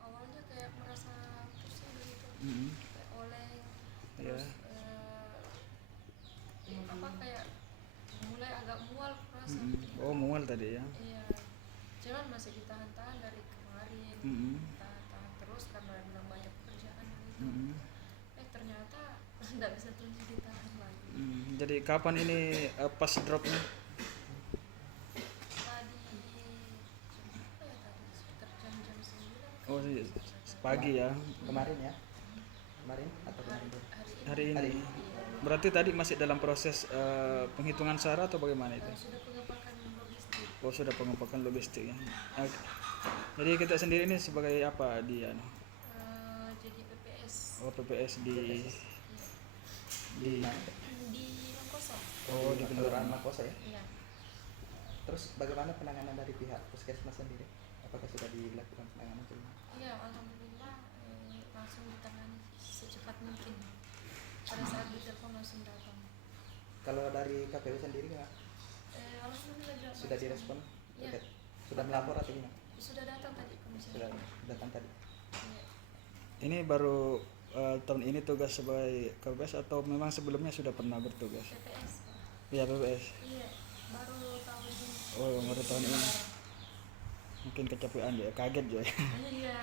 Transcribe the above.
Awalnya kayak merasa pusing gitu, kayak oleng, Ya. terus kayak mulai agak mual rasa. Oh, mual tadi ya. Iya, cuman masih ditahan-tahan dari kemarin, tahan-tahan terus karena memang banyak pekerjaan gitu. Ternyata nggak bisa terus ditahan lagi. Jadi kapan ini pas dropnya? Tadi jam berapa ya tadi? Sekitar jam 9 Oh, kayaknya. pagi ya. Kemarin ya? Kemarin atau kemarin? Hari ini. Hari ini. Iya. Berarti tadi masih dalam proses penghitungan SARA atau bagaimana itu? Sudah pengepakan logistik. Oh, sudah pengepakan logistik ya. Oke. Jadi kita sendiri ini sebagai apa dia? Jadi PPS. Oh, PPS di Di Mangkoso. Oh, di Kelurahan Kelurahan. Mangkoso ya? Iya. Terus bagaimana penanganan dari pihak puskesmas sendiri? Apakah sudah dilakukan penanganan sebelumnya? Iya, alhamdulillah langsung ditangani secepat mungkin. Pada saat ditelepon langsung datang. Kalau dari KPU sendiri nggak? Alhamdulillah juga Sudah langsung. direspon? Iya. Sudah melapor atau gimana? Sudah datang tadi komisi. Sudah datang tadi. Iya. Ini baru tahun ini tugas sebagai KPPS atau memang sebelumnya sudah pernah bertugas? PPS, Pak. Iya, PPS. Iya, baru tahun ini. Oh, baru tahun ini. Mungkin kecapean ya, kaget ya. Iya.